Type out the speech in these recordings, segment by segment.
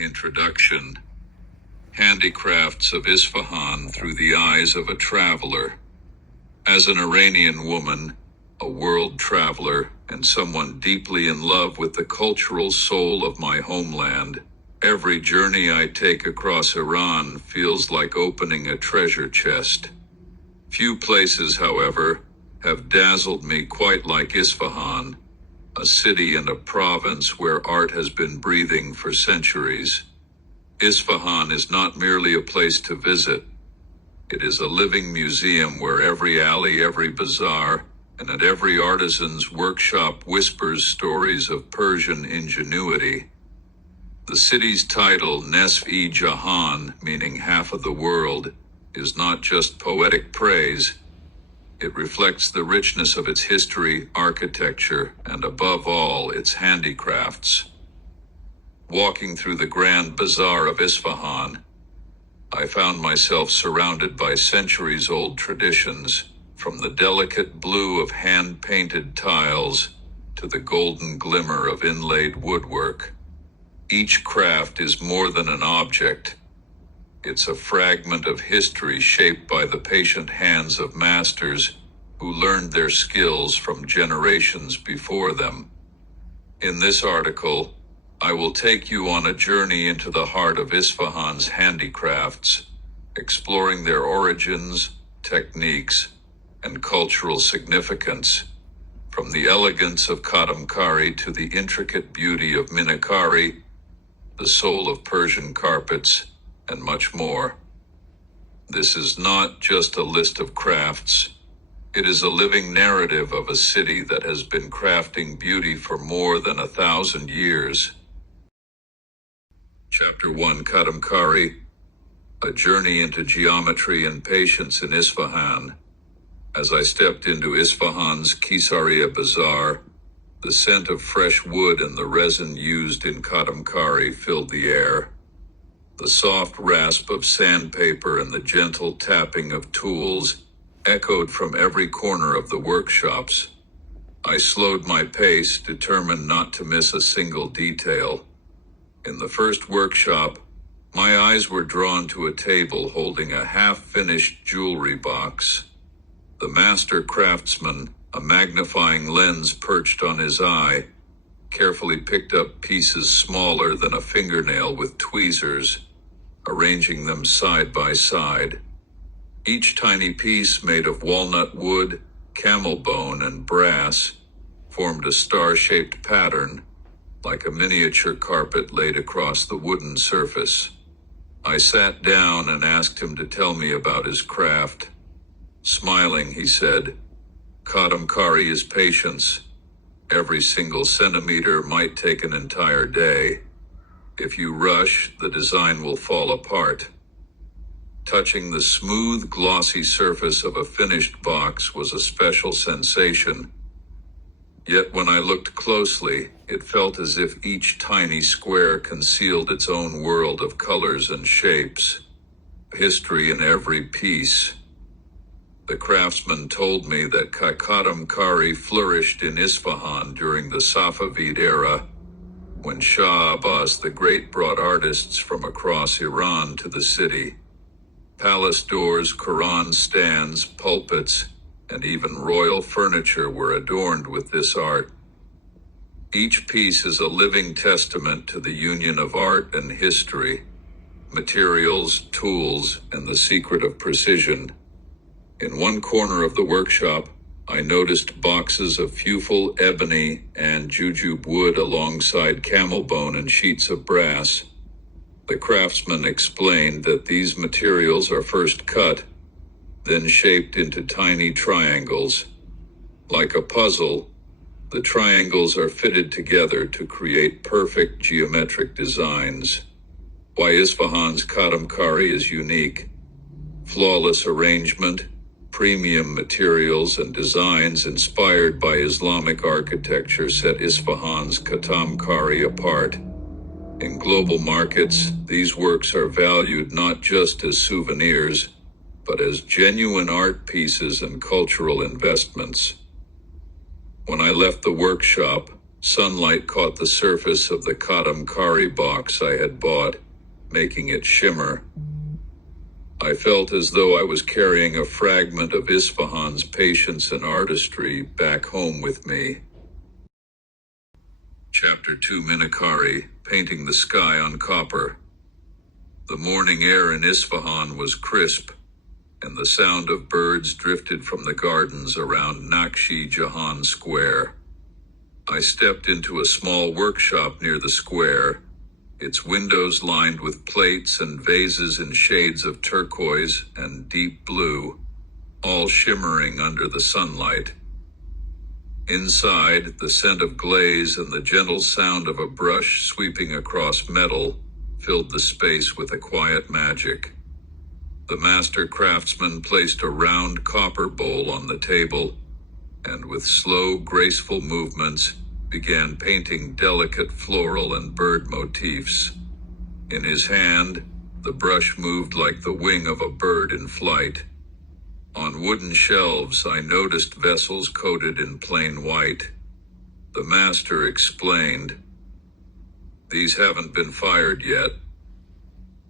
Introduction. Handicrafts of Isfahan through the eyes of a traveler. As an Iranian woman, a world traveler, and someone deeply in love with the cultural soul of my homeland, every journey I take across Iran feels like opening a treasure chest. Few places, however, have dazzled me quite like Esfahan, a city and a province where art has been breathing for centuries. Esfahan is not merely a place to visit. It is a living museum where every alley, every bazaar, and at every artisan's workshop whispers stories of Persian ingenuity. The city's title, Nesf-e-Jahan, meaning half of the world, is not just poetic praise. It reflects the richness of its history, architecture, and above all, its handicrafts. Walking through the grand bazaar of Esfahan, I found myself surrounded by centuries-old traditions, from the delicate blue of hand-painted tiles to the golden glimmer of inlaid woodwork. Each craft is more than an object. It's a fragment of history shaped by the patient hands of masters who learned their skills from generations before them. In this article, I will take you on a journey into the heart of Esfahan's handicrafts, exploring their origins, techniques, and cultural significance, from the elegance of katamkari to the intricate beauty of minakari, the soul of Persian carpets, and much more. This is not just a list of crafts. It is a living narrative of a city that has been crafting beauty for more than 1,000 years. Chapter 1, Katamkari, a journey into geometry and patience in Esfahan. As I stepped into Esfahan's Kisaria Bazaar, the scent of fresh wood and the resin used in katamkari filled the air. The soft rasp of sandpaper and the gentle tapping of tools echoed from every corner of the workshops. I slowed my pace, determined not to miss a single detail. In the first workshop, my eyes were drawn to a table holding a half-finished jewelry box. The master craftsman, a magnifying lens perched on his eye, carefully picked up pieces smaller than a fingernail with tweezers, arranging them side by side. Each tiny piece, made of walnut wood, camel bone, and brass, formed a star-shaped pattern, like a miniature carpet laid across the wooden surface. I sat down and asked him to tell me about his craft. Smiling, he said, "Katamkari is patience. Every single centimeter might take an entire day. If you rush, the design will fall apart." Touching the smooth, glossy surface of a finished box was a special sensation. Yet when I looked closely, it felt as if each tiny square concealed its own world of colors and shapes, history in every piece. The craftsman told me that katamkari flourished in Esfahan during the Safavid era, when Shah Abbas the Great brought artists from across Iran to the city. Palace doors, Quran stands, pulpits, and even royal furniture were adorned with this art. Each piece is a living testament to the union of art and history, materials, tools, and the secret of precision. In one corner of the workshop, I noticed boxes of fufel, ebony, and jujube wood alongside camel bone and sheets of brass. The craftsman explained that these materials are first cut, then shaped into tiny triangles. Like a puzzle, the triangles are fitted together to create perfect geometric designs. Why Esfahan's katamkari is unique. Flawless arrangement, premium materials, and designs inspired by Islamic architecture set Esfahan's katamkari apart. In global markets, these works are valued not just as souvenirs, but as genuine art pieces and cultural investments. When I left the workshop, Sunlight caught the surface of the Katamkari box I had bought, making it shimmer. I felt as though I was carrying a fragment of Esfahan's patience and artistry back home with me. Chapter 2: Minakari, Painting the Sky on Copper. The morning air in Esfahan was crisp, and the sound of birds drifted from the gardens around Nakshi Jahan Square. I stepped into a small workshop near the square, its windows lined with plates and vases in shades of turquoise and deep blue, all shimmering under the sunlight. Inside, the scent of glaze and the gentle sound of a brush sweeping across metal filled the space with a quiet magic. The master craftsman placed a round copper bowl on the table, and with slow, graceful movements, began painting delicate floral and bird motifs. In his hand, the brush moved like the wing of a bird in flight. On wooden shelves, I noticed vessels coated in plain white. The master explained, "These haven't been fired yet.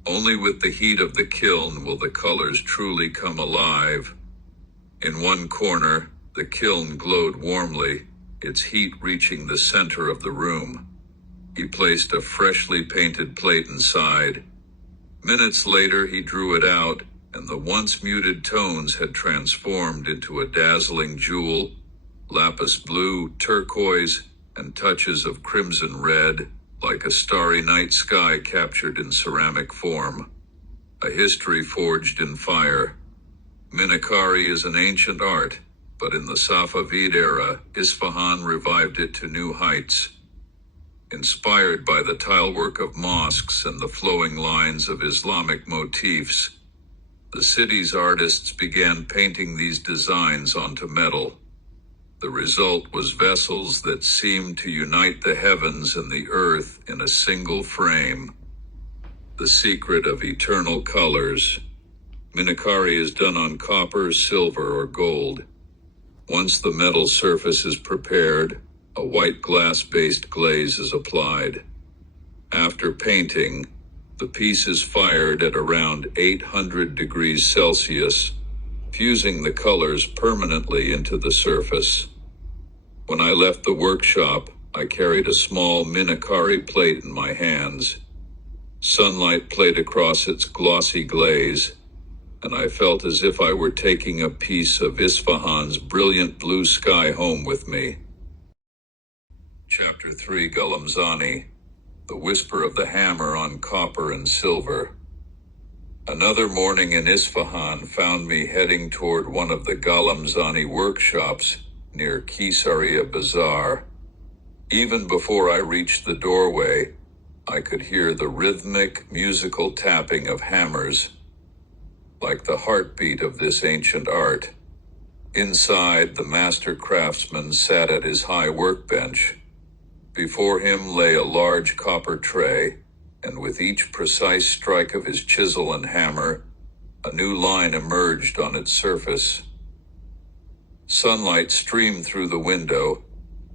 Only with the heat of the kiln will the colors truly come alive." In one corner, the kiln glowed warmly, its heat reaching the center of the room. He placed a freshly painted plate inside. Minutes later, he drew it out, and the once muted tones had transformed into a dazzling jewel, lapis blue, turquoise, and touches of crimson red, like a starry night sky captured in ceramic form. A history forged in fire. Minakari is an ancient art, but in the Safavid era, Esfahan revived it to new heights. Inspired by the tilework of mosques and the flowing lines of Islamic motifs, the city's artists began painting these designs onto metal. The result was vessels that seemed to unite the heavens and the earth in a single frame. The secret of eternal colors. Minakari is done on copper, silver, or gold. Once the metal surface is prepared, a white glass-based glaze is applied. After painting, the piece is fired at around 800 degrees Celsius, fusing the colors permanently into the surface. When I left the workshop, I carried a small Minakari plate in my hands. Sunlight played across its glossy glaze, and I felt as if I were taking a piece of Esfahan's brilliant blue sky home with me. Chapter 3: Galamzani, The Whisper of the Hammer on Copper and Silver. Another morning in Esfahan found me heading toward one of the Galamzani workshops near Kisaria Bazaar. Even before I reached the doorway, I could hear the rhythmic, musical tapping of hammers, like the heartbeat of this ancient art. Inside, the master craftsman sat at his high workbench. Before him lay a large copper tray, and with each precise strike of his chisel and hammer, a new line emerged on its surface. Sunlight streamed through the window,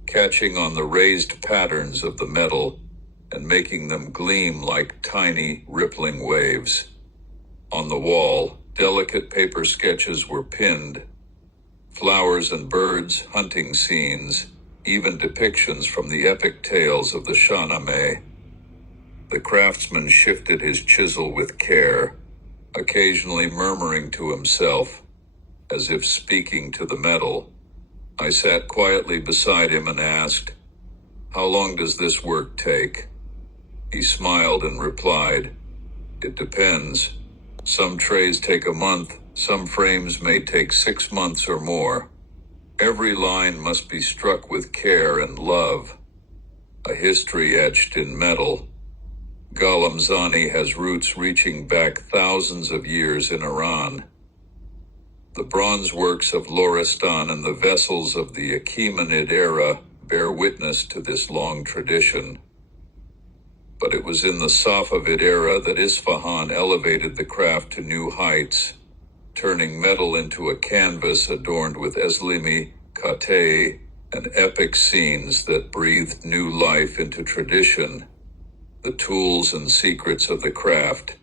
catching on the raised patterns of the metal and making them gleam like tiny, rippling waves. On the wall, delicate paper sketches were pinned. Flowers and birds, hunting scenes, even depictions from the epic tales of the Shahnameh. The craftsman shifted his chisel with care, occasionally murmuring to himself, as if speaking to the metal. I sat quietly beside him and asked, "How long does this work take?" He smiled and replied, "It depends. Some trays take a month, some frames may take 6 months or more. Every line must be struck with care and love. A history etched in metal. Galamzani has roots reaching back thousands of years in Iran. The bronze works of Lorestan and the vessels of the Achaemenid era bear witness to this long tradition. But it was in the Safavid era that Esfahan elevated the craft to new heights, turning metal into a canvas adorned with eslimi, kateh, and epic scenes that breathed new life into tradition, the tools and secrets of the craft.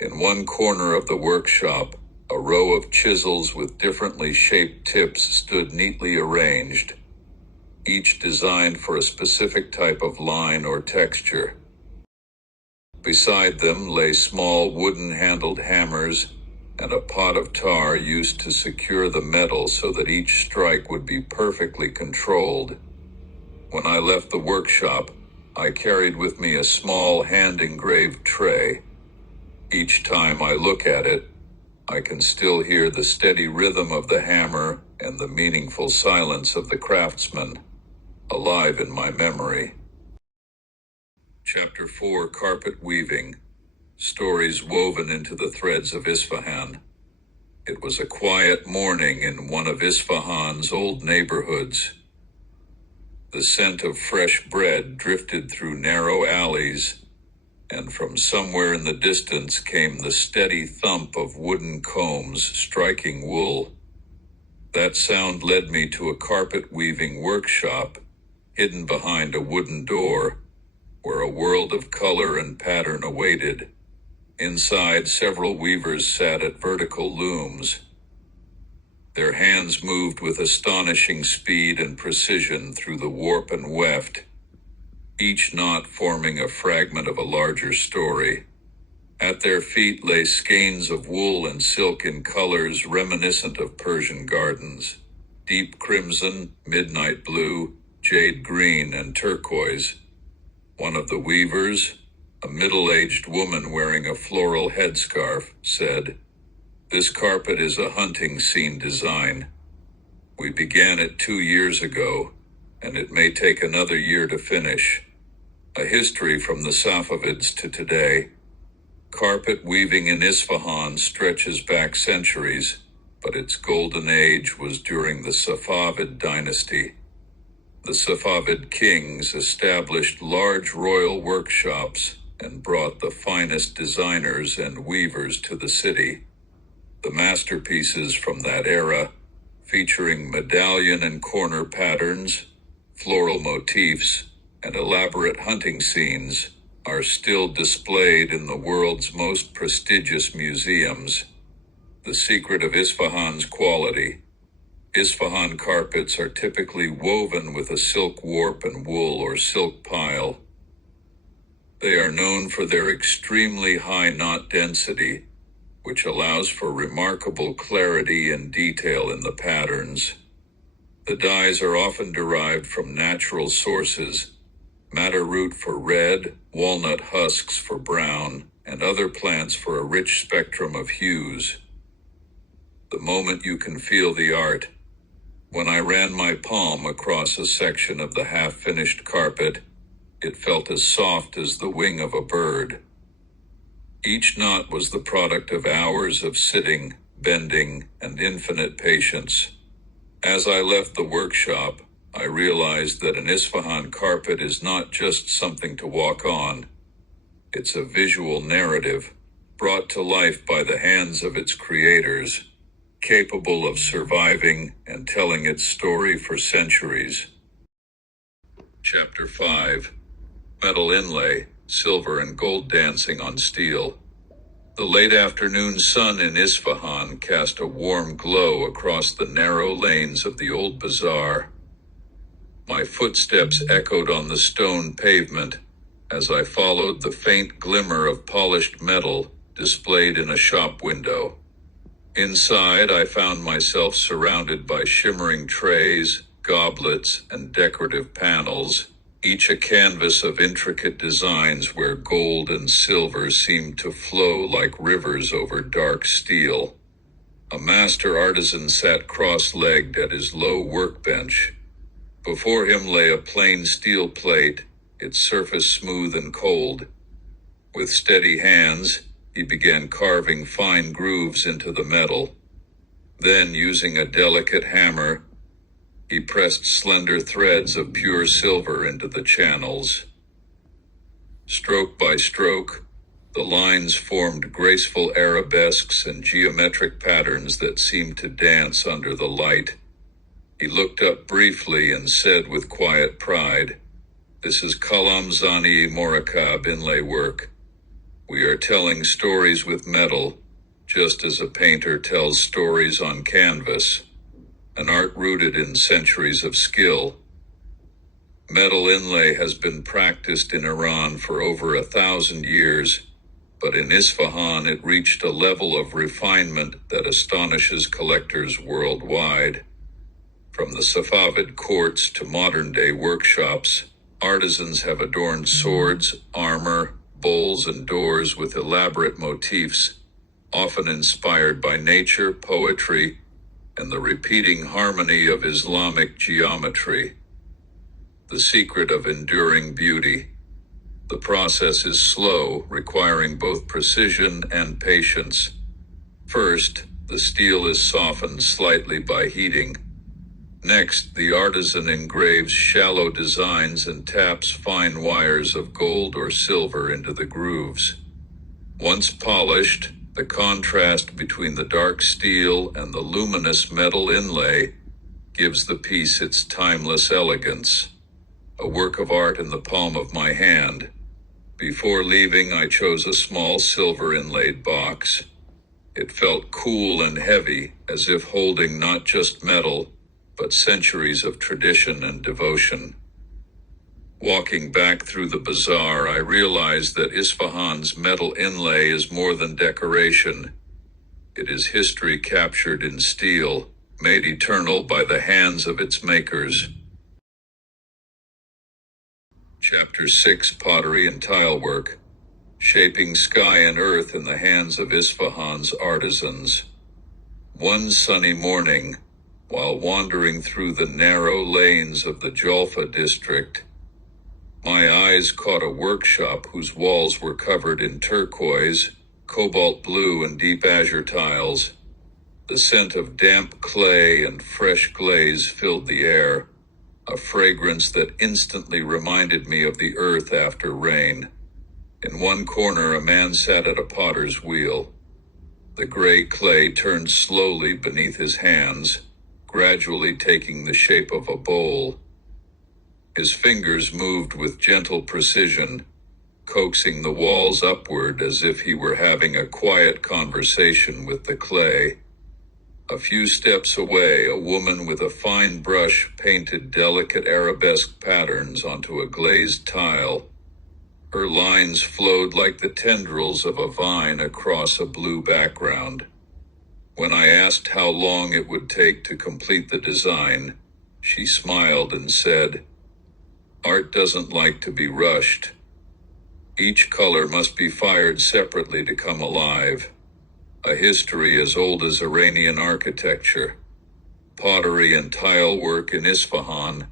In one corner of the workshop, a row of chisels with differently shaped tips stood neatly arranged, each designed for a specific type of line or texture. Beside them lay small wooden-handled hammers and a pot of tar used to secure the metal so that each strike would be perfectly controlled. When I left the workshop, I carried with me a small hand-engraved tray. Each time I look at it, I can still hear the steady rhythm of the hammer and the meaningful silence of the craftsman, alive in my memory. Chapter 4: Carpet Weaving. Stories woven into the threads of Esfahan. It was a quiet morning in one of Esfahan's old neighborhoods. The scent of fresh bread drifted through narrow alleys, and from somewhere in the distance came the steady thump of wooden combs striking wool. That sound led me to a carpet-weaving workshop, hidden behind a wooden door, where a world of color and pattern awaited. Inside, several weavers sat at vertical looms. Their hands moved with astonishing speed and precision through the warp and weft, each knot forming a fragment of a larger story. At their feet lay skeins of wool and silk in colors reminiscent of Persian gardens: deep crimson, midnight blue, jade green, and turquoise. One of the weavers, a middle-aged woman wearing a floral headscarf, said, "This carpet is a hunting scene design. We began it 2 years ago, and it may take another year to finish. A history from the Safavids to today. Carpet weaving in Esfahan stretches back centuries, but its golden age was during the Safavid dynasty. The Safavid kings established large royal workshops and brought the finest designers and weavers to the city. The masterpieces from that era, featuring medallion and corner patterns, floral motifs, and elaborate hunting scenes, are still displayed in the world's most prestigious museums. The secret of Esfahan's quality. Esfahan carpets are typically woven with a silk warp and wool or silk pile. They are known for their extremely high knot density, which allows for remarkable clarity and detail in the patterns. The dyes are often derived from natural sources: madder root for red, walnut husks for brown, and other plants for a rich spectrum of hues. The moment you can feel the art. When I ran my palm across a section of the half-finished carpet, it felt as soft as the wing of a bird. Each knot was the product of hours of sitting, bending, and infinite patience. As I left the workshop, I realized that an Esfahan carpet is not just something to walk on. It's a visual narrative, brought to life by the hands of its creators, capable of surviving and telling its story for centuries. Chapter 5: Metal Inlay, Silver and Gold Dancing on Steel. The late afternoon sun in Esfahan cast a warm glow across the narrow lanes of the old bazaar. My footsteps echoed on the stone pavement as I followed the faint glimmer of polished metal displayed in a shop window. Inside, I found myself surrounded by shimmering trays, goblets, and decorative panels, each a canvas of intricate designs where gold and silver seemed to flow like rivers over dark steel. A master artisan sat cross-legged at his low workbench. Before him lay a plain steel plate, its surface smooth and cold. With steady hands, he began carving fine grooves into the metal. Then, using a delicate hammer, he pressed slender threads of pure silver into the channels. Stroke by stroke, the lines formed graceful arabesques and geometric patterns that seemed to dance under the light. He looked up briefly and said with quiet pride, "This is Kalam Zani Morakab inlay work. We are telling stories with metal, just as a painter tells stories on canvas, an art rooted in centuries of skill. Metal inlay has been practiced in Iran for over 1,000 years, but in Esfahan it reached a level of refinement that astonishes collectors worldwide. From the Safavid courts to modern-day workshops, artisans have adorned swords, armor, bowls, and doors with elaborate motifs, often inspired by nature, poetry, and the repeating harmony of Islamic geometry. The secret of enduring beauty. The process is slow, requiring both precision and patience. First, the steel is softened slightly by heating. Next, the artisan engraves shallow designs and taps fine wires of gold or silver into the grooves. Once polished, the contrast between the dark steel and the luminous metal inlay gives the piece its timeless elegance. A work of art in the palm of my hand. Before leaving, I chose a small silver inlaid box. It felt cool and heavy, as if holding not just metal, but centuries of tradition and devotion. Walking back through the bazaar, I realized that Esfahan's metal inlay is more than decoration. It is history captured in steel, made eternal by the hands of its makers. Chapter 6: Pottery and Tile Work. Shaping sky and earth in the hands of Esfahan's artisans. One sunny morning, while wandering through the narrow lanes of the Jolfa district, my eyes caught a workshop whose walls were covered in turquoise, cobalt blue, and deep azure tiles. The scent of damp clay and fresh glaze filled the air, a fragrance that instantly reminded me of the earth after rain. In one corner, a man sat at a potter's wheel. The gray clay turned slowly beneath his hands, gradually taking the shape of a bowl. His fingers moved with gentle precision, coaxing the walls upward as if he were having a quiet conversation with the clay. A few steps away, a woman with a fine brush painted delicate arabesque patterns onto a glazed tile. Her lines flowed like the tendrils of a vine across a blue background. When I asked how long it would take to complete the design, she smiled and said, "Art doesn't like to be rushed. Each color must be fired separately to come alive. A history as old as Iranian architecture. Pottery and tile work in Esfahan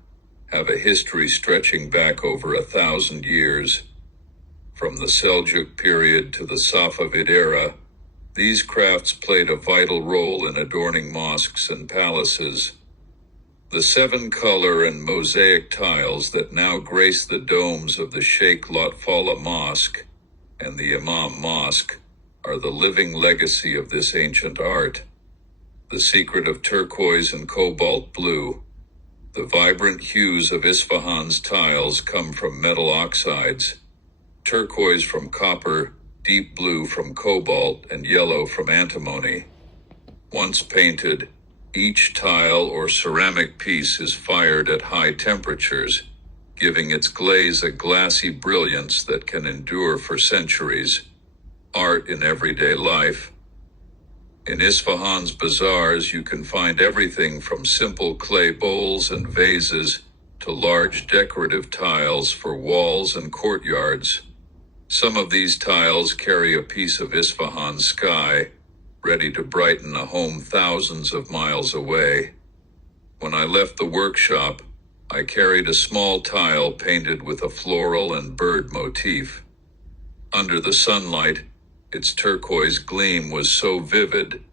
have a history stretching back over 1,000 years. From the Seljuk period to the Safavid era, these crafts played a vital role in adorning mosques and palaces. The 7-color and mosaic tiles that now grace the domes of the Sheikh Lotfallah Mosque and the Imam Mosque are the living legacy of this ancient art. The secret of turquoise and cobalt blue. The vibrant hues of Esfahan's tiles come from metal oxides, turquoise from copper, deep blue from cobalt, and yellow from antimony. Once painted, each tile or ceramic piece is fired at high temperatures, giving its glaze a glassy brilliance that can endure for centuries. Art in everyday life. In Esfahan's bazaars, you can find everything from simple clay bowls and vases to large decorative tiles for walls and courtyards. Some of these tiles carry a piece of Esfahan's sky, ready to brighten a home thousands of miles away. When I left the workshop, I carried a small tile painted with a floral and bird motif. Under the sunlight, its turquoise gleam was so vivid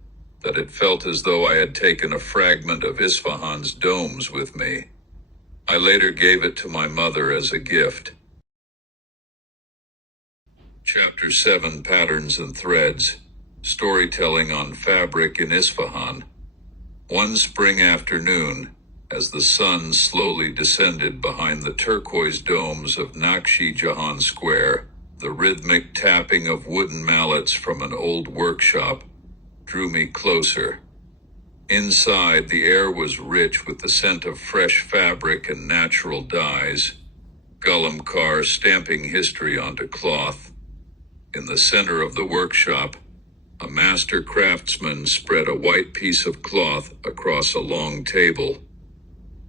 that it felt as though I had taken a fragment of Esfahan's domes with me. I later gave it to my mother as a gift. Chapter 7: Patterns and Threads. Storytelling on fabric in Esfahan. One spring afternoon, As the sun slowly descended behind the turquoise domes of Nakshi Jahan Square, the rhythmic tapping of wooden mallets from an old workshop drew me closer. Inside, the air was rich with the scent of fresh fabric and natural dyes, Gulamkar stamping history onto cloth. In the center of the workshop, a master craftsman spread a white piece of cloth across a long table.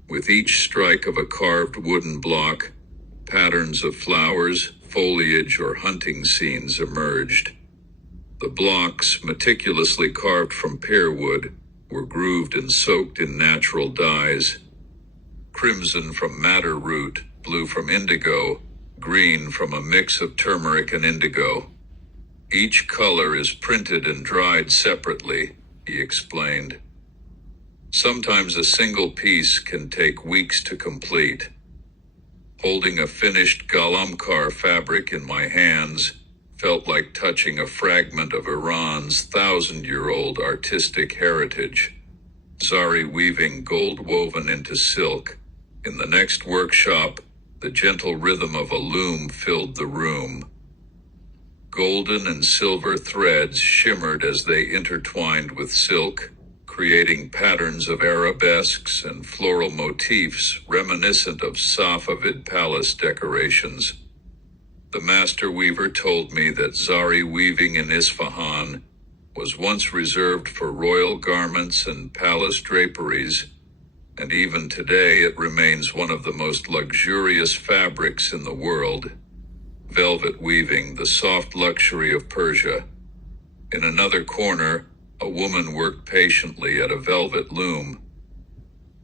With each strike of a carved wooden block, patterns of flowers, foliage, or hunting scenes emerged. The blocks, meticulously carved from pear wood, were grooved and soaked in natural dyes. Crimson from madder root, blue from indigo, green from a mix of turmeric and indigo. Each color is printed and dried separately, he explained. Sometimes a single piece can take weeks to complete. Holding a finished Gulamkar fabric in my hands felt like touching a fragment of Iran's 1,000-year-old artistic heritage. Zari weaving gold woven into silk. In the next workshop, the gentle rhythm of a loom filled the room. Golden and silver threads shimmered as they intertwined with silk, creating patterns of arabesques and floral motifs reminiscent of Safavid palace decorations. The master weaver told me that Zari weaving in Esfahan was once reserved for royal garments and palace draperies, and even today it remains one of the most luxurious fabrics in the world. Velvet weaving, the soft luxury of Persia. In another corner, a woman worked patiently at a velvet loom.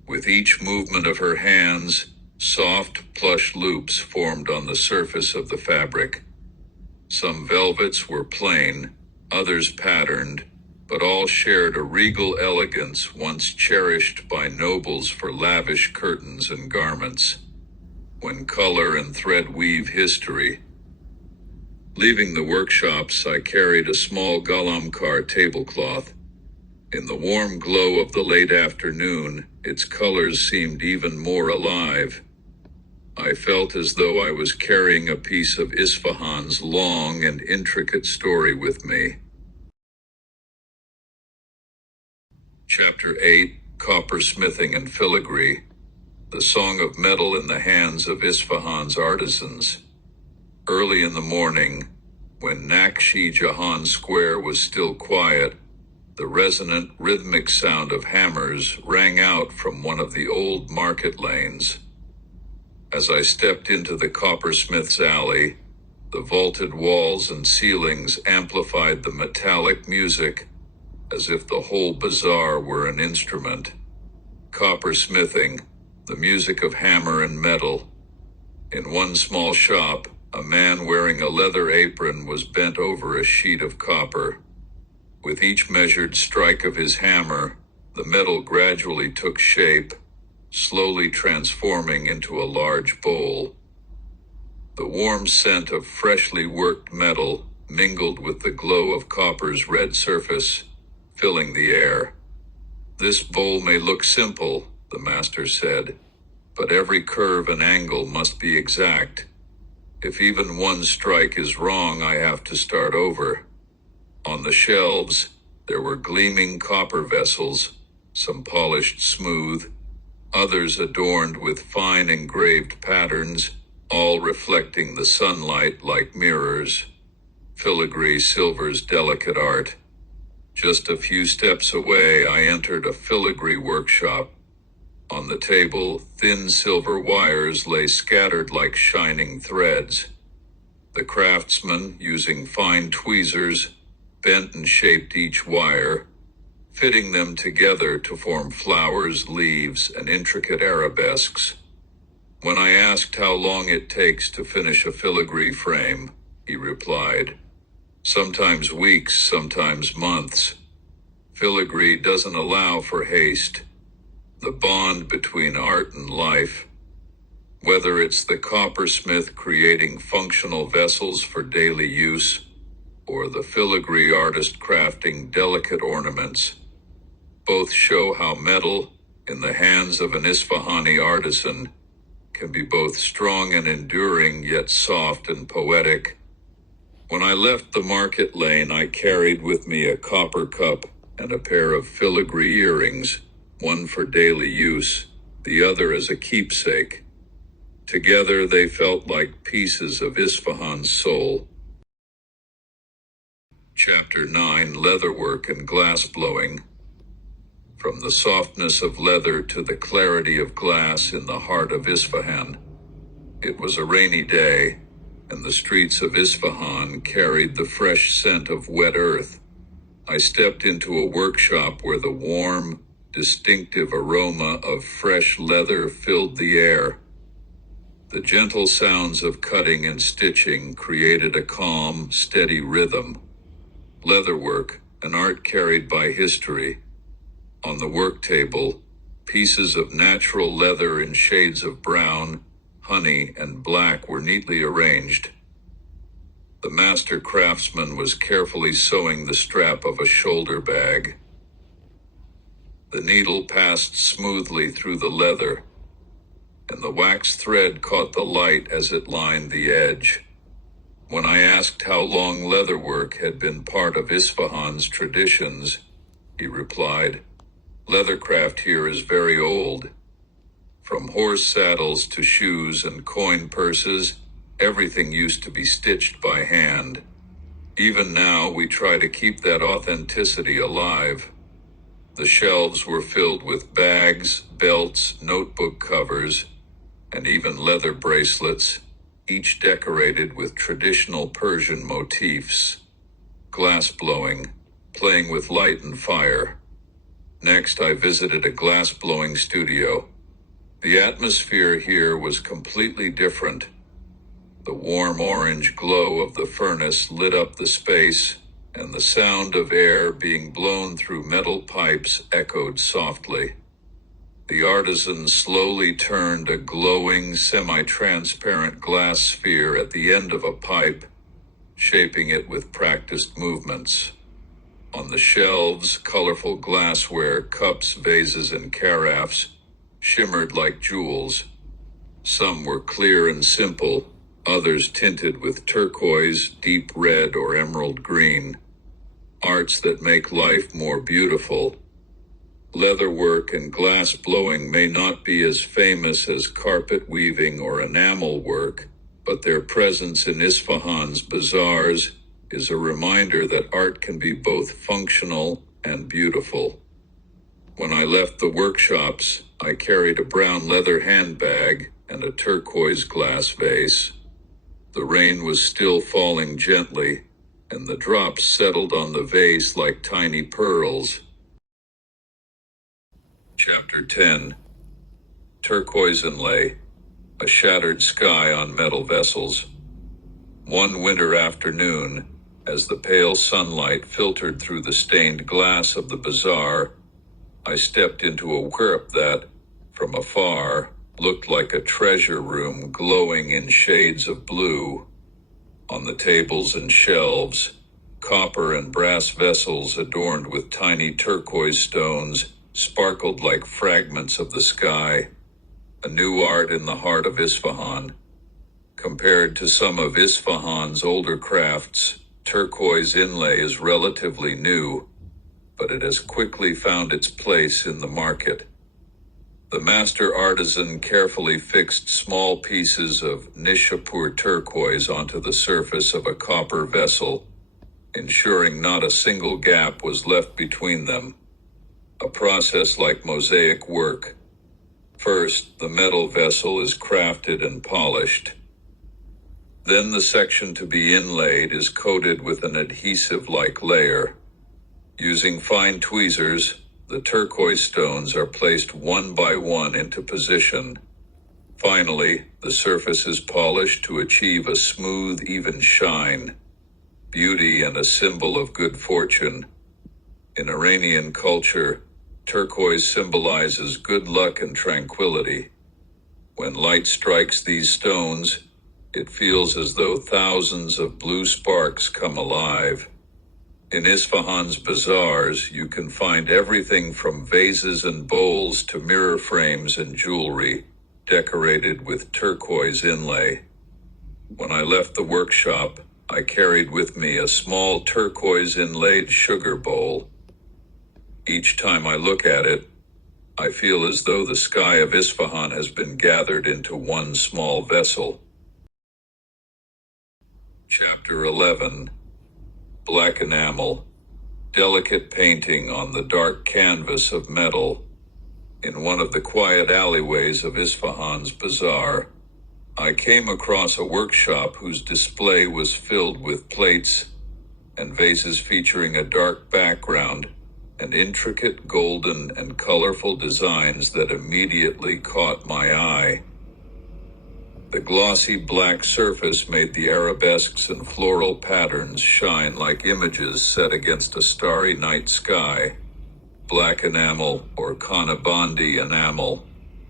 With each movement of her hands, soft, plush loops formed on the surface of the fabric. Some velvets were plain, others patterned, but all shared a regal elegance once cherished by nobles for lavish curtains and garments. When color and thread weave history. Leaving the workshops, I carried a small Gulamkar tablecloth. In the warm glow of the late afternoon, its colors seemed even more alive. I felt as though I was carrying a piece of Esfahan's long and intricate story with me. Chapter 8, Coppersmithing and Filigree, the song of metal in the hands of Esfahan's artisans. Early in the morning, when Nakshi Jahan Square was still quiet, the resonant, rhythmic sound of hammers rang out from one of the old market lanes. As I stepped into the coppersmith's alley, the vaulted walls and ceilings amplified the metallic music as if the whole bazaar were an instrument. Coppersmithing, the music of hammer and metal. In one small shop, a man wearing a leather apron was bent over a sheet of copper. With each measured strike of his hammer, the metal gradually took shape, slowly transforming into a large bowl. The warm scent of freshly worked metal mingled with the glow of copper's red surface, filling the air. This bowl may look simple, the master said, but every curve and angle must be exact. If even one strike is wrong, I have to start over. On the shelves, there were gleaming copper vessels, some polished smooth, others adorned with fine engraved patterns, all reflecting the sunlight like mirrors. Filigree silver's delicate art. Just a few steps away, I entered a filigree workshop. On the table, thin silver wires lay scattered like shining threads. The craftsman, using fine tweezers, bent and shaped each wire, fitting them together to form flowers, leaves, and intricate arabesques. When I asked how long it takes to finish a filigree frame, he replied, "Sometimes weeks, sometimes months. Filigree doesn't allow for haste. The bond between art and life. Whether it's the coppersmith creating functional vessels for daily use, or the filigree artist crafting delicate ornaments, both show how metal, in the hands of an Isfahani artisan, can be both strong and enduring, yet soft and poetic. When I left the market lane, I carried with me a copper cup and a pair of filigree earrings, one for daily use, the other as a keepsake. Together they felt like pieces of Isfahan's soul. Chapter 9: Leatherwork and Glass Blowing. From the softness of leather to the clarity of glass in the heart of Esfahan. It was a rainy day, and the streets of Esfahan carried the fresh scent of wet earth. I stepped into a workshop where the warm, distinctive aroma of fresh leather filled the air. The gentle sounds of cutting and stitching created a calm, steady rhythm. Leatherwork, an art carried by history. On the work table, pieces of natural leather in shades of brown, honey, and black were neatly arranged. The master craftsman was carefully sewing the strap of a shoulder bag. The needle passed smoothly through the leather, and the wax thread caught the light as it lined the edge. When I asked how long leatherwork had been part of Esfahan's traditions, he replied, "Leathercraft here is very old. From horse saddles to shoes and coin purses, everything used to be stitched by hand. Even now, we try to keep that authenticity alive." The shelves were filled with bags, belts, notebook covers, and even leather bracelets, each decorated with traditional Persian motifs. Glass blowing, playing with light and fire. Next, I visited a glass-blowing studio. The atmosphere here was completely different. The warm orange glow of the furnace lit up the space, and the sound of air being blown through metal pipes echoed softly. The artisan slowly turned a glowing, semi-transparent glass sphere at the end of a pipe, shaping it with practiced movements. On the shelves, colorful glassware, cups, vases, and carafes shimmered like jewels. Some were clear and simple, others tinted with turquoise, deep red, or emerald green. Arts that make life more beautiful. Leatherwork and glass blowing may not be as famous as carpet weaving or enamel work, but their presence in Esfahan's bazaars is a reminder that art can be both functional and beautiful. When I left the workshops, I carried a brown leather handbag and a turquoise glass vase. The rain was still falling gently, and the drops settled on the vase like tiny pearls. Chapter 10: Turquoise Inlay, a Shattered Sky on Metal Vessels. One winter afternoon, as the pale sunlight filtered through the stained glass of the bazaar, I stepped into a workshop that, from afar, looked like a treasure room glowing in shades of blue. On the tables and shelves, copper and brass vessels adorned with tiny turquoise stones sparkled like fragments of the sky, a new art in the heart of Esfahan. Compared to some of Esfahan's older crafts, turquoise inlay is relatively new, but it has quickly found its place in the market. The master artisan carefully fixed small pieces of Nishapur turquoise onto the surface of a copper vessel, ensuring not a single gap was left between them. A process like mosaic work. First, the metal vessel is crafted and polished. Then the section to be inlaid is coated with an adhesive-like layer. Using fine tweezers, the turquoise stones are placed one by one into position. Finally, the surface is polished to achieve a smooth, even shine, beauty, and a symbol of good fortune. In Iranian culture, turquoise symbolizes good luck and tranquility. When light strikes these stones, it feels as though thousands of blue sparks come alive. In Isfahan's bazaars, you can find everything from vases and bowls to mirror frames and jewelry, decorated with turquoise inlay. When I left the workshop, I carried with me a small turquoise inlaid sugar bowl. Each time I look at it, I feel as though the sky of Isfahan has been gathered into one small vessel. Chapter 11. Black enamel, delicate painting on the dark canvas of metal. In one of the quiet alleyways of Isfahan's bazaar, I came across a workshop whose display was filled with plates and vases featuring a dark background and intricate golden and colorful designs that immediately caught my eye. The glossy black surface made the arabesques and floral patterns shine like images set against a starry night sky. Black enamel, or Kanabandi enamel.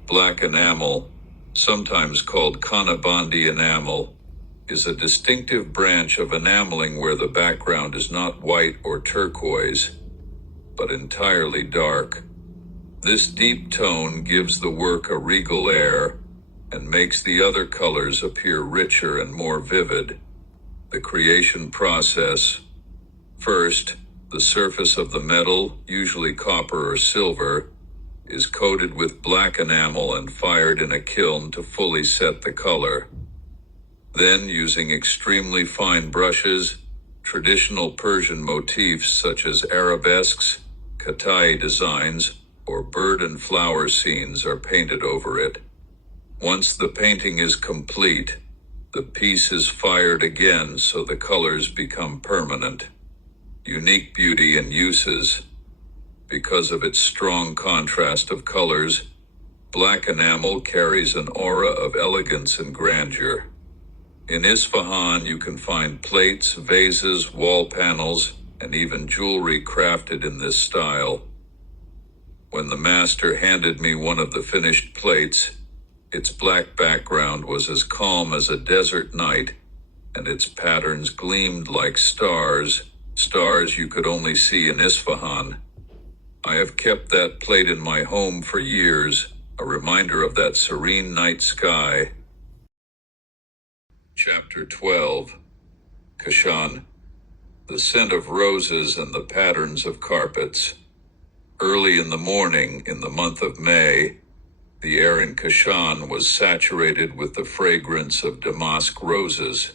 Black enamel, sometimes called Kanabandi enamel, is a distinctive branch of enameling where the background is not white or turquoise, but entirely dark. This deep tone gives the work a regal air and makes the other colors appear richer and more vivid. The creation process. First, the surface of the metal, usually copper or silver, is coated with black enamel and fired in a kiln to fully set the color. Then, using extremely fine brushes, traditional Persian motifs such as arabesques, katai designs, or bird and flower scenes are painted over it. Once the painting is complete, the piece is fired again so the colors become permanent. Unique beauty and uses. Because of its strong contrast of colors, black enamel carries an aura of elegance and grandeur. In Esfahan, you can find plates, vases, wall panels, and even jewelry crafted in this style. When the master handed me one of the finished plates, its black background was as calm as a desert night, and its patterns gleamed like stars you could only see in Esfahan. I have kept that plate in my home for years, a reminder of that serene night sky. Chapter 12. Kashan, the scent of roses and the patterns of carpets. Early in the morning, in the month of May, the air in Kashan was saturated with the fragrance of damask roses.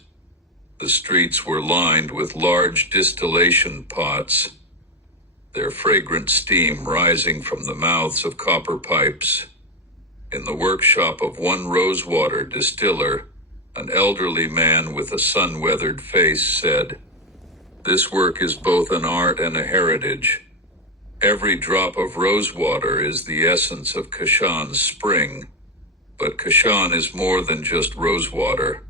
The streets were lined with large distillation pots, their fragrant steam rising from the mouths of copper pipes. In the workshop of one rosewater distiller, an elderly man with a sun-weathered face said, "This work is both an art and a heritage. Every drop of rosewater is the essence of Kashan's spring, but Kashan is more than just rosewater."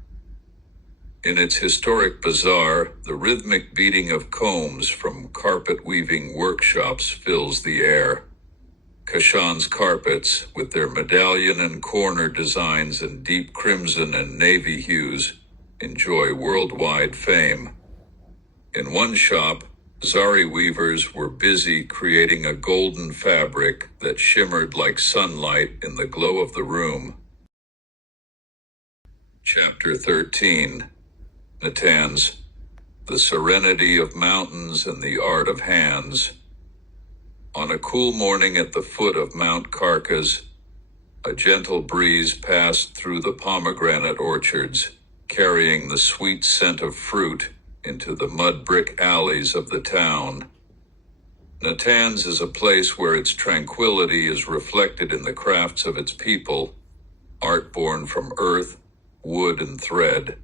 In its historic bazaar, the rhythmic beating of combs from carpet-weaving workshops fills the air. Kashan's carpets, with their medallion and corner designs in deep crimson and navy hues, enjoy worldwide fame. In one shop, zari weavers were busy creating a golden fabric that shimmered like sunlight in the glow of the room. Chapter 13. Natanz, the serenity of mountains and the art of hands. On a cool morning at the foot of Mount Carcas, a gentle breeze passed through the pomegranate orchards, carrying the sweet scent of fruit into the mud brick alleys of the town. Natanz is a place where its tranquility is reflected in the crafts of its people, art born from earth, wood, and thread.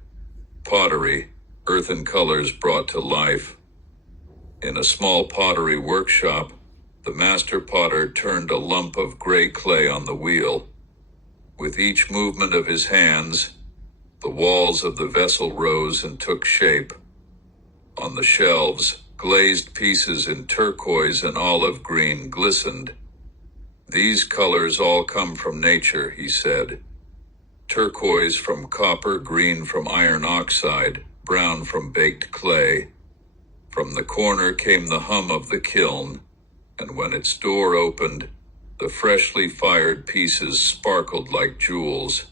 Pottery, earthen colors brought to life. In a small pottery workshop, the master potter turned a lump of gray clay on the wheel. With each movement of his hands, the walls of the vessel rose and took shape. On the shelves, glazed pieces in turquoise and olive green glistened. "These colors all come from nature," he said. Turquoise from copper, green from iron oxide, brown from baked clay. From the corner came the hum of the kiln, and when its door opened, the freshly fired pieces sparkled like jewels,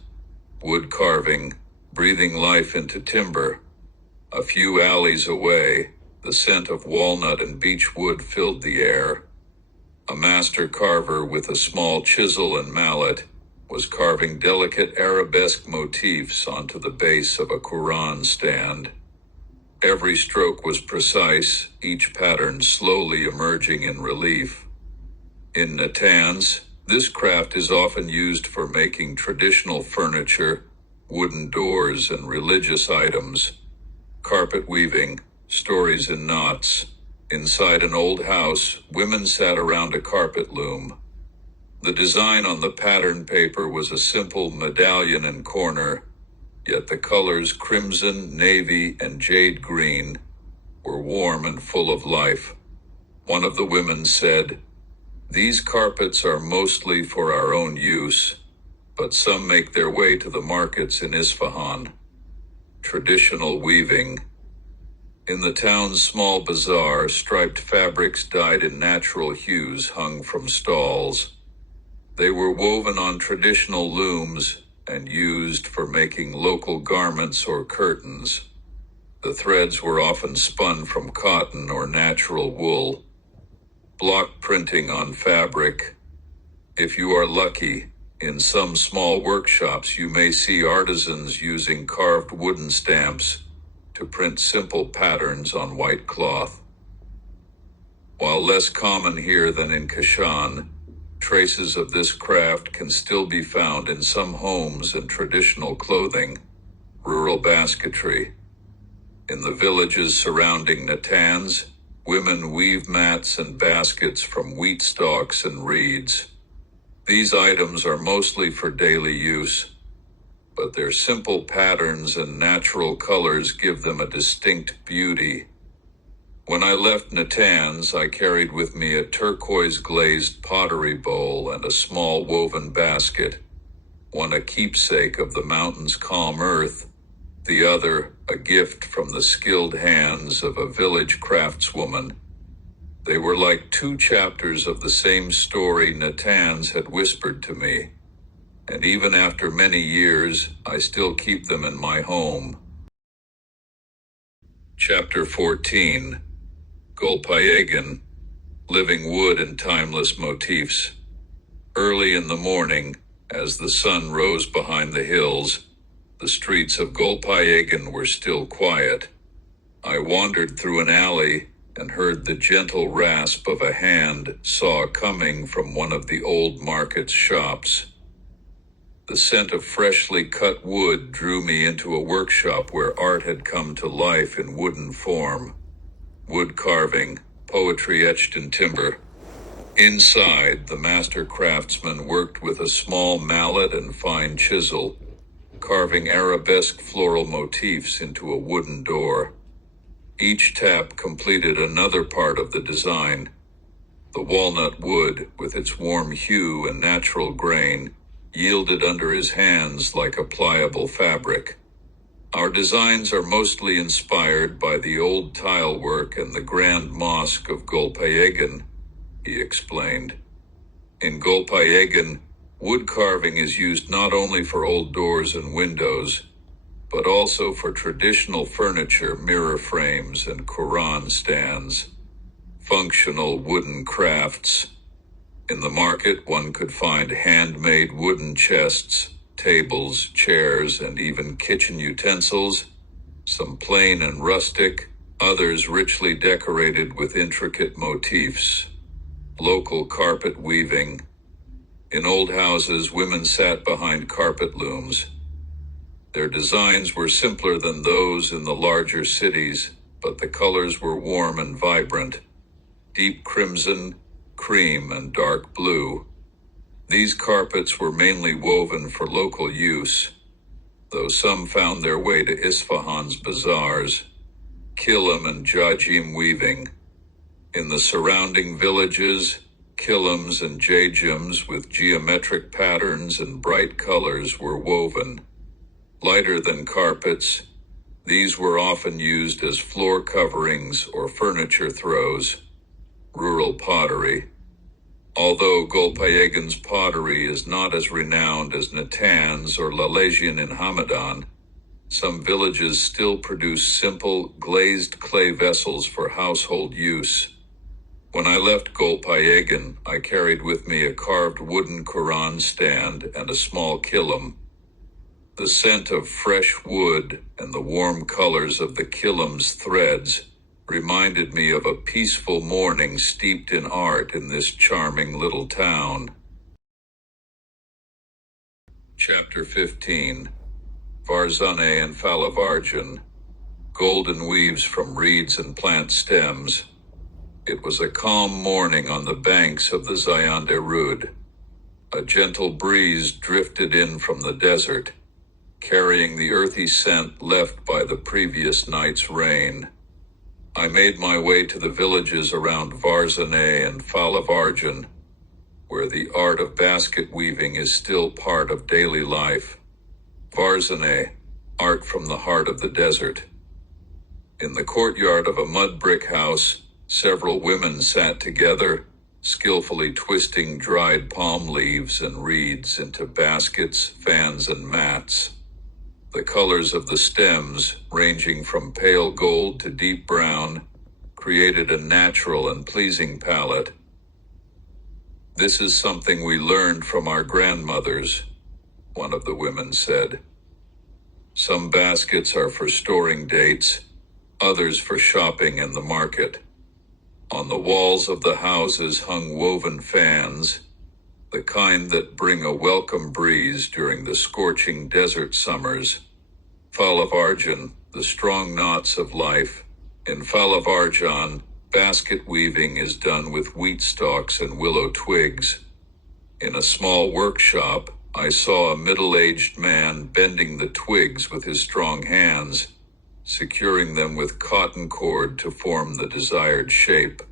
wood carving, breathing life into timber. A few alleys away, the scent of walnut and beech wood filled the air. A master carver with a small chisel and mallet was carving delicate arabesque motifs onto the base of a Quran stand. Every stroke was precise, each pattern slowly emerging in relief. In Natanz, this craft is often used for making traditional furniture, wooden doors, and religious items. Carpet weaving, stories in knots. Inside an old house, women sat around a carpet loom. The design on the pattern paper was a simple medallion and corner, yet the colors crimson, navy, and jade green were warm and full of life. One of the women said, "These carpets are mostly for our own use, but some make their way to the markets in Esfahan." Traditional weaving. In the town's small bazaar, striped fabrics dyed in natural hues hung from stalls. They were woven on traditional looms and used for making local garments or curtains. The threads were often spun from cotton or natural wool. Block printing on fabric. If you are lucky, in some small workshops you may see artisans using carved wooden stamps to print simple patterns on white cloth. While less common here than in Kashan, traces of this craft can still be found in some homes and traditional clothing, rural basketry. In the villages surrounding Natanz, women weave mats and baskets from wheat stalks and reeds. These items are mostly for daily use, but their simple patterns and natural colors give them a distinct beauty. When I left Natanz, I carried with me a turquoise-glazed pottery bowl and a small woven basket, one a keepsake of the mountain's calm earth, the other a gift from the skilled hands of a village craftswoman. They were like two chapters of the same story Natanz had whispered to me, and even after many years, I still keep them in my home. Chapter 14. Golpayegan, Living Wood and Timeless Motifs. Early in the morning, as the sun rose behind the hills, the streets of Golpayegan were still quiet. I wandered through an alley and heard the gentle rasp of a hand saw coming from one of the old market's shops. The scent of freshly cut wood drew me into a workshop where art had come to life in wooden form. Wood carving, poetry etched in timber. Inside, the master craftsman worked with a small mallet and fine chisel, carving arabesque floral motifs into a wooden door. Each tap completed another part of the design. The walnut wood, with its warm hue and natural grain, yielded under his hands like a pliable fabric. Our designs are mostly inspired by the old tile work and the Grand Mosque of Golpayegan, he explained. In Golpayegan, wood carving is used not only for old doors and windows, but also for traditional furniture, mirror frames, and Quran stands. Functional wooden crafts. In the market, one could find handmade wooden chests, tables, chairs, and even kitchen utensils, some plain and rustic, others richly decorated with intricate motifs. Local carpet weaving. In old houses, women sat behind carpet looms. Their designs were simpler than those in the larger cities, but the colors were warm and vibrant. Deep crimson, cream, and dark blue. These carpets were mainly woven for local use, though some found their way to Esfahan's bazaars. Kilim and jajim weaving. In the surrounding villages, kilims and jajims with geometric patterns and bright colors were woven. Lighter than carpets, These were often used as floor coverings or furniture throws. Rural pottery. Although Golpayegan's pottery is not as renowned as Natan's or Lalejian in Hamadan, some villages still produce simple, glazed clay vessels for household use. When I left Golpayegan, I carried with me a carved wooden Quran stand and a small kilim. The scent of fresh wood and the warm colors of the kilim's threads reminded me of a peaceful morning steeped in art in this charming little town. Chapter 15. Varzane and Falavarjan. Golden weaves from reeds and plant stems. It was a calm morning on the banks of the Zayande Rud. A gentle breeze drifted in from the desert, carrying the earthy scent left by the previous night's rain. I made my way to the villages around Varzane and Falavarjan, where the art of basket weaving is still part of daily life. Varzane, art from the heart of the desert. In the courtyard of a mud brick house, several women sat together, skillfully twisting dried palm leaves and reeds into baskets, fans, and mats. The colors of the stems, ranging from pale gold to deep brown, created a natural and pleasing palette. "This is something we learned from our grandmothers," one of the women said. "Some baskets are for storing dates, others for shopping in the market. On the walls of the houses hung woven fans, the kind that bring a welcome breeze during the scorching desert summers. Falavarjan, the strong knots of life. In Falavarjan, basket weaving is done with wheat stalks and willow twigs. In a small workshop, I saw a middle-aged man bending the twigs with his strong hands, securing them with cotton cord to form the desired shape.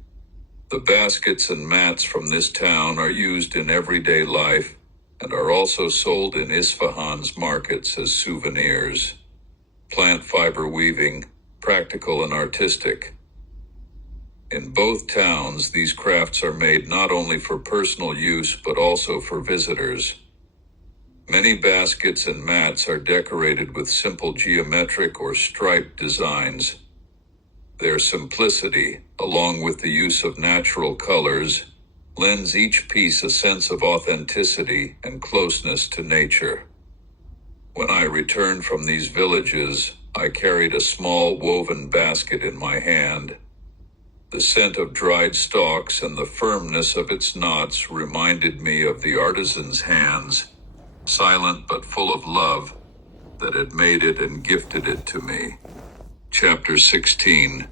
The baskets and mats from this town are used in everyday life and are also sold in Esfahan's markets as souvenirs. Plant fiber weaving, practical and artistic. In both towns, these crafts are made not only for personal use but also for visitors. Many baskets and mats are decorated with simple geometric or striped designs. Their simplicity, along with the use of natural colors, lends each piece a sense of authenticity and closeness to nature. When I returned from these villages, I carried a small woven basket in my hand. The scent of dried stalks and the firmness of its knots reminded me of the artisan's hands, silent but full of love, that had made it and gifted it to me. Chapter 16.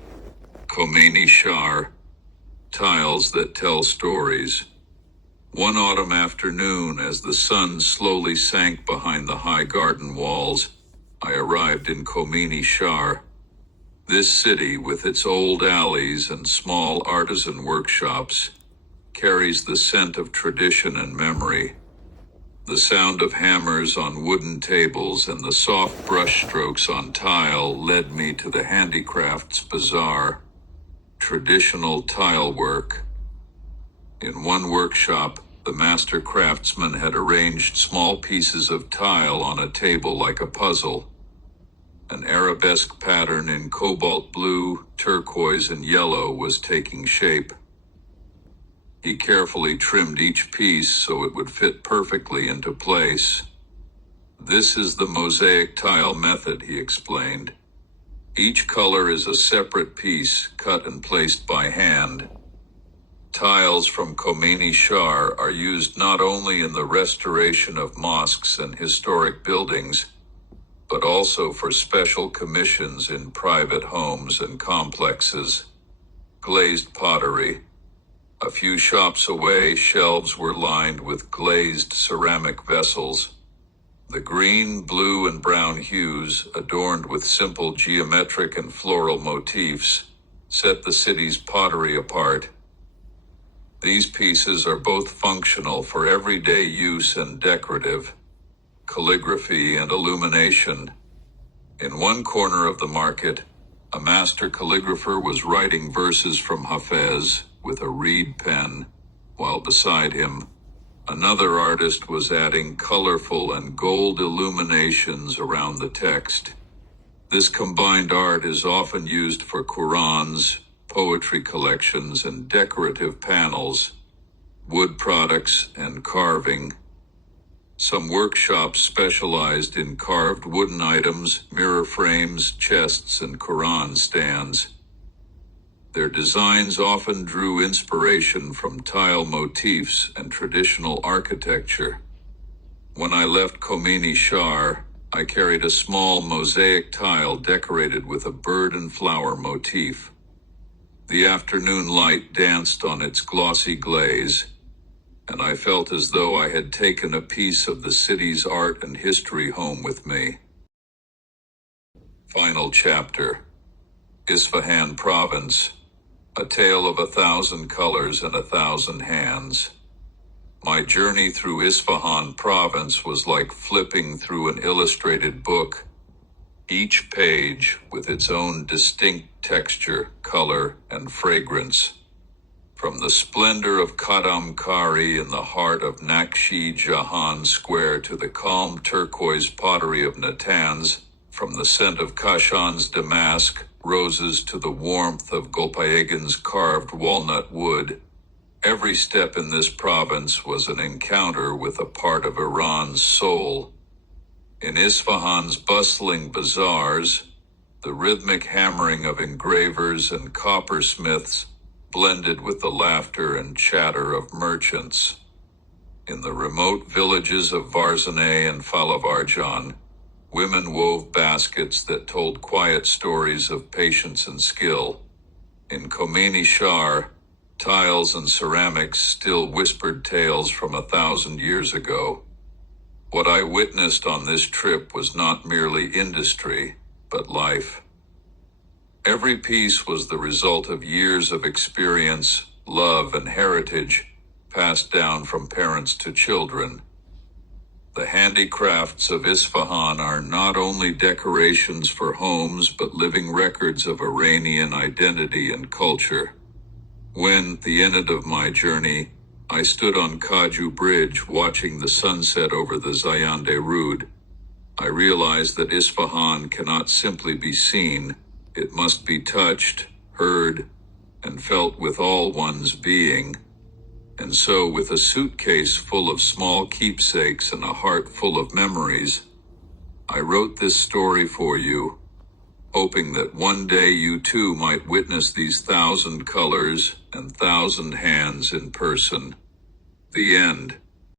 Khomeini Shar. Tiles that tell stories. One autumn afternoon, as the sun slowly sank behind the high garden walls, I arrived in Khomeini Shar. This city, with its old alleys and small artisan workshops, carries the scent of tradition and memory. The sound of hammers on wooden tables and the soft brushstrokes on tile led me to the Handicrafts Bazaar, traditional tile work. In one workshop, the master craftsman had arranged small pieces of tile on a table like a puzzle. An arabesque pattern in cobalt blue, turquoise, and yellow was taking shape. He carefully trimmed each piece so it would fit perfectly into place. "This is the mosaic tile method," he explained. "Each color is a separate piece, cut and placed by hand. Tiles from Khomeini Shar are used not only in the restoration of mosques and historic buildings, but also for special commissions in private homes and complexes." Glazed pottery. A few shops away, shelves were lined with glazed ceramic vessels. The green, blue, and brown hues, adorned with simple geometric and floral motifs, set the city's pottery apart. These pieces are both functional for everyday use and decorative, calligraphy and illumination. In one corner of the market, a master calligrapher was writing verses from Hafez with a reed pen, while beside him, another artist was adding colorful and gold illuminations around the text. This combined art is often used for Qurans, poetry collections, and decorative panels, wood products, and carving. Some workshops specialized in carved wooden items, mirror frames, chests, and Quran stands. Their designs often drew inspiration from tile motifs and traditional architecture. When I left Khomeini Shar, I carried a small mosaic tile decorated with a bird and flower motif. The afternoon light danced on its glossy glaze, and I felt as though I had taken a piece of the city's art and history home with me. Final chapter. Esfahan Province. A tale of 1,000 colors and 1,000 hands. My journey through Esfahan Province was like flipping through an illustrated book, each page with its own distinct texture, color, and fragrance. From the splendor of Kadamkari in the heart of Nakshi Jahan Square to the calm turquoise pottery of Natanz, from the scent of Kashan's damask roses to the warmth of Golpayegan's carved walnut wood, every step in this province was an encounter with a part of Iran's soul. In Esfahan's bustling bazaars, the rhythmic hammering of engravers and coppersmiths blended with the laughter and chatter of merchants. In the remote villages of Varzaneh and Falavarjan, women wove baskets that told quiet stories of patience and skill. In Khomeini Shar, tiles and ceramics still whispered tales from 1,000 years ago. What I witnessed on this trip was not merely industry, but life. Every piece was the result of years of experience, love, and heritage passed down from parents to children. The handicrafts of Esfahan are not only decorations for homes but living records of Iranian identity and culture. When, at the end of my journey, I stood on Kaju Bridge watching the sunset over the Zayande Rud, I realized that Esfahan cannot simply be seen, it must be touched, heard, and felt with all one's being. And so, with a suitcase full of small keepsakes and a heart full of memories, I wrote this story for you, hoping that one day you too might witness these 1,000 colors and 1,000 hands in person. The end.